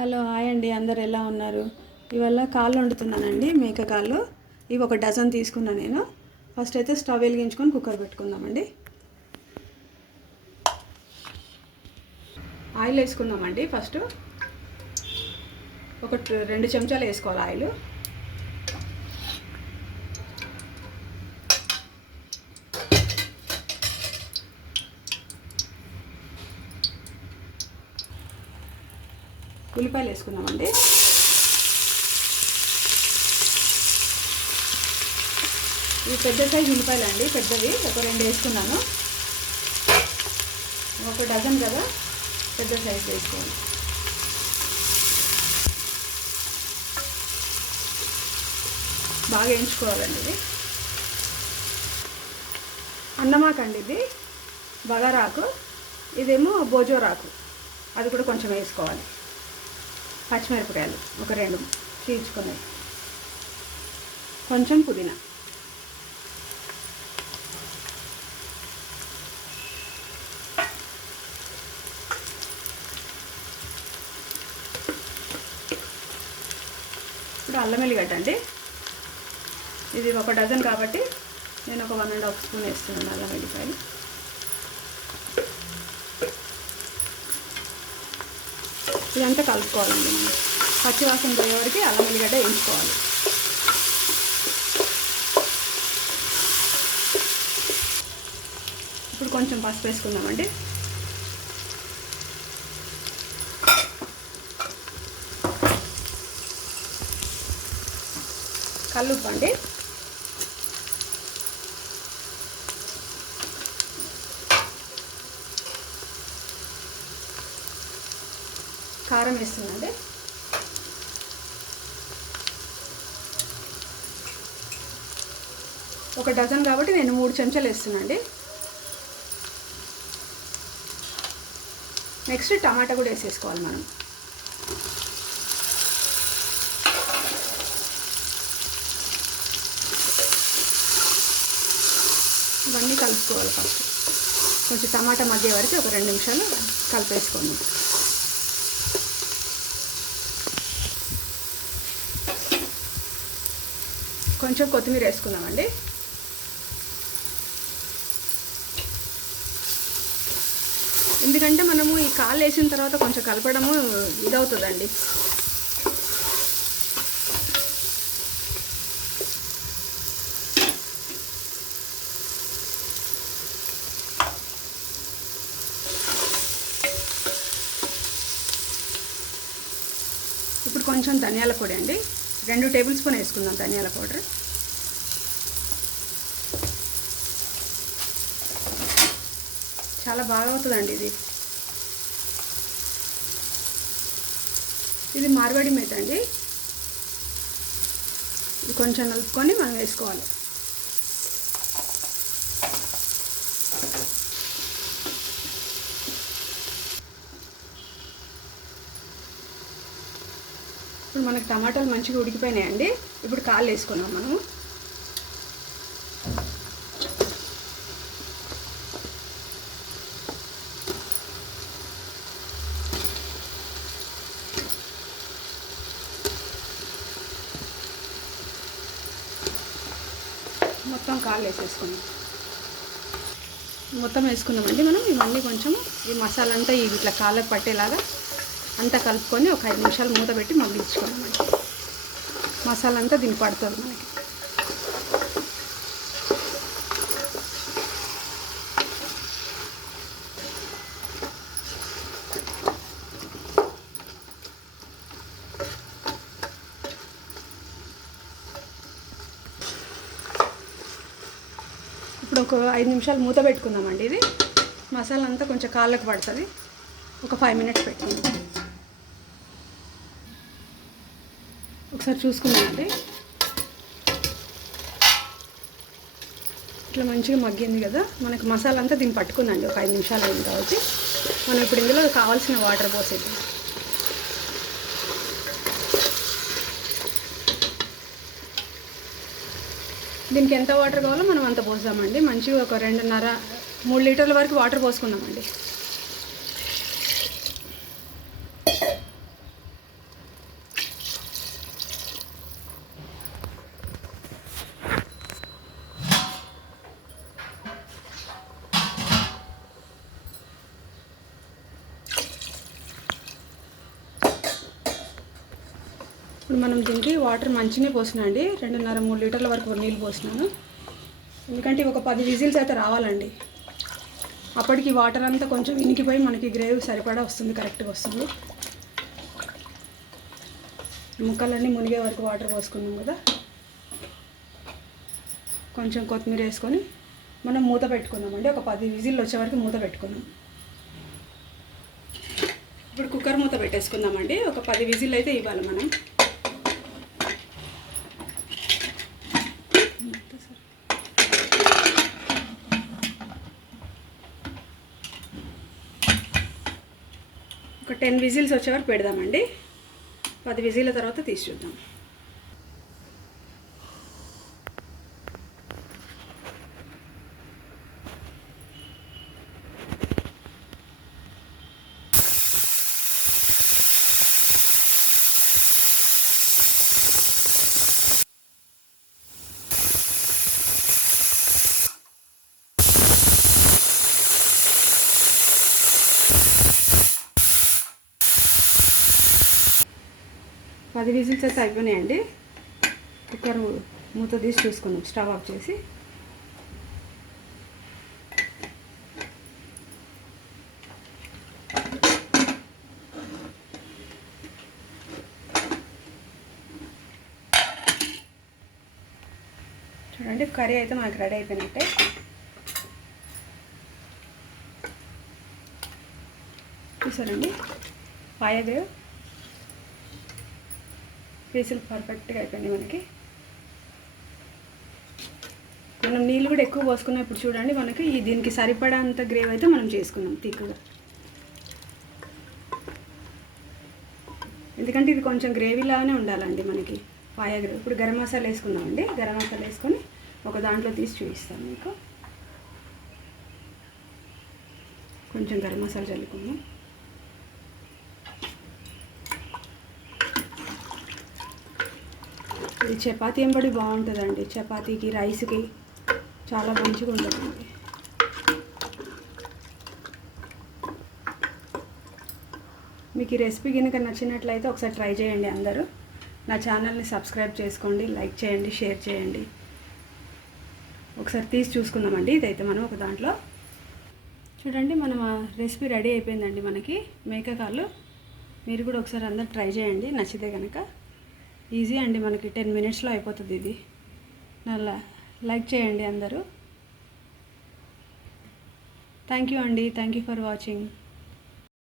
Hello hi అండి, అందరు ఎలా ఉన్నారు? ఇవాళ కాళ్ళు వండుతున్నానండి, మేక కాళ్ళు. ఇవి ఒక డజన్ తీసుకున్నా నేను. ఫస్ట్ అయితే స్టవ్ వెలిగించుకొని కుక్కర్ పెట్టుకుందామండి. ఆయిల్ వేసుకుందామండి. ఫస్ట్ ఒక 2 చెంచాలు వేసుకోవాలి ఆయిల్. ఉల్లిపాయలు వేసుకుందామండి. ఇవి పెద్ద సైజు ఉల్లిపాయలు అండి, పెద్దవి ఒక 2 వేసుకున్నాను. ఒక డజన్ కదా, పెద్ద సైజు వేసుకోండి. బాగా వేయించుకోవాలండి. ఇది అన్నమాకండి, ఇది బగారాకు, ఇదేమో బోజోరాకు, అది కూడా కొంచెం వేసుకోవాలి. పచ్చిమిరపకాయలు ఒక 2 చీల్చుకొని, కొంచెం పుదీనా, ఇప్పుడు అల్లం వెల్లిగడ్డ అండి. ఇది ఒక డజన్ కాబట్టి నేను ఒక 1½ స్పూన్ వేస్తున్నాను అల్లం వెల్లిపాయలు. ఇదంతా కలుపుకోవాలండి. మనం పచ్చివాసన పోయే వరకు అల్లం వెల్లిగడ్డ వేయించుకోవాలి. ఇప్పుడు కొంచెం పసుపు వేసుకుందామండి. కల్లుప్పు అండి. కారం వేస్తుందండి. ఒక డజన్ కాబట్టి నేను 3 చెంచాలు వేస్తున్నానండి. నెక్స్ట్ టమాటా కూడా వేసేసుకోవాలి మనం. ఇవన్నీ కలుపుకోవాలి. ఫస్ట్ కొంచెం టమాటా మధ్య వరకు ఒక 2 నిమిషాలు కలిపేసుకోండి. కొంచెం కొత్తిమీర వేసుకుందామండి. ఎందుకంటే మనము ఈ కాళ్ళు వేసిన తర్వాత కొంచెం కలపడము ఇదవుతుందండి. ఇప్పుడు కొంచెం ధనియాల పొడి అండి, 2 టేబుల్ స్పూన్ వేసుకుందాం ధనియాల పౌడర్. చాలా బాగా అవుతుందండి ఇది. ఇది మార్వాడి మేత అండి. ఇది కొంచెం నలుపుకొని మనం వేసుకోవాలి. ఇప్పుడు మనకి టమాటాలు మంచిగా ఉడికిపోయినాయండి. ఇప్పుడు కాళ్ళు వేసుకున్నాం మనము. మొత్తం కాళ్ళు వేసేసుకున్నాం. మొత్తం వేసుకున్నామండి మనం. ఇవన్నీ కొంచెం ఈ మసాలా అంతా ఇట్లా కాళ్ళకు పట్టేలాగా అంతా కలుపుకొని ఒక 5 నిమిషాలు మూత పెట్టి మగ్గించుకున్నామండి. మసాలా అంతా దీన్ని పడుతుంది మనకి. ఇప్పుడు ఒక 5 నిమిషాలు మూత పెట్టుకుందామండి. ఇది మసాలా అంతా కొంచెం కాళ్ళకు పడుతుంది. ఒక 5 మినిట్స్ పెట్టుకుందాం. ఒకసారి చూసుకుందామండి. ఇట్లా మంచిగా మగ్గింది కదా, మనకు మసాలా అంతా దీన్ని పట్టుకుందండి. ఒక 5 నిమిషాలు అయింది కాబట్టి మనం ఇప్పుడు ఇందులో కావాల్సిన వాటర్ పోసేద్దాం. దీనికి ఎంత వాటర్ కావాలో మనం అంత పోసామండి. మంచిగా ఒక 2.5-3 లీటర్ల వరకు వాటర్ పోసుకుందామండి. ఇప్పుడు మనం దీనికి వాటర్ మంచిగా పోసినా అండి, 2.5-3 లీటర్ల వరకు నీళ్ళు పోసినాను. ఎందుకంటే ఒక 10 విజిల్స్ అయితే రావాలండి. అప్పటికి వాటర్ అంతా కొంచెం ఇనికిపోయి మనకి గ్రేవీ సరిపడా వస్తుంది, కరెక్ట్గా వస్తుంది. ముక్కలన్నీ మునిగే వరకు వాటర్ పోసుకున్నాం కదా. కొంచెం కొత్తిమీర వేసుకొని మనం మూత పెట్టుకుందామండి. ఒక 10 విజిల్లు వచ్చే వరకు మూత పెట్టుకుందాం. ఇప్పుడు కుక్కర్ మూత పెట్టేసుకుందామండి. ఒక 10 విజిల్ అయితే ఇవ్వాలి మనం. ఒక 10 విజిల్స్ వచ్చే వరకు పెడదామండి. 10 విజిల్ల తర్వాత తీసి చూద్దాం. పది విజిల్స్ అయితే అయిపోయినాయండి. కుక్కర్ మూత తీసి చూసుకుందాం. స్టవ్ ఆఫ్ చేసి చూడండి, కర్రీ అయితే మనకు రెడీ అయిపోయినట్టే. చూసారండి, పాయగ్రేవ్ పీసులు పర్ఫెక్ట్గా అయిపోయింది మనకి. మనం నీళ్ళు కూడా ఎక్కువ పోసుకున్నాం. ఇప్పుడు చూడండి, మనకి దీనికి సరిపడంత గ్రేవీ అయితే మనం చేసుకున్నాం తిక్కుగా. ఎందుకంటే ఇది కొంచెం గ్రేవీలాగానే ఉండాలండి మనకి పాయగ్రేవ్. ఇప్పుడు గరం మసాలా వేసుకుందామండి. గరం మసాలా వేసుకొని ఒక దాంట్లో తీసి చూపిస్తాను మీకు. కొంచెం గరం మసాలా చల్లుకుందాం. ఇది చపాతీ ఎంబడి బాగుంటుందండి. చపాతీకి, రైస్కి చాలా మంచిగా ఉంటుందండి. మీకు ఈ రెసిపీ కనుక నచ్చినట్లయితే ఒకసారి ట్రై చేయండి అందరూ. నా ఛానల్ని సబ్స్క్రైబ్ చేసుకోండి, లైక్ చేయండి, షేర్ చేయండి. ఒకసారి తీసి చూసుకుందామండి. ఇదైతే మనం ఒక దాంట్లో చూడండి, మన రెసిపీ రెడీ అయిపోయిందండి మనకి మేకకాలు. మీరు కూడా ఒకసారి అందరూ ట్రై చేయండి నచ్చితే కనుక. ఈజీ అండి, మనకి 10 మినిట్స్లో అయిపోతుంది ఇది. లైక్ చేయండి అందరూ. థ్యాంక్ యూ అండి. Thank you for watching.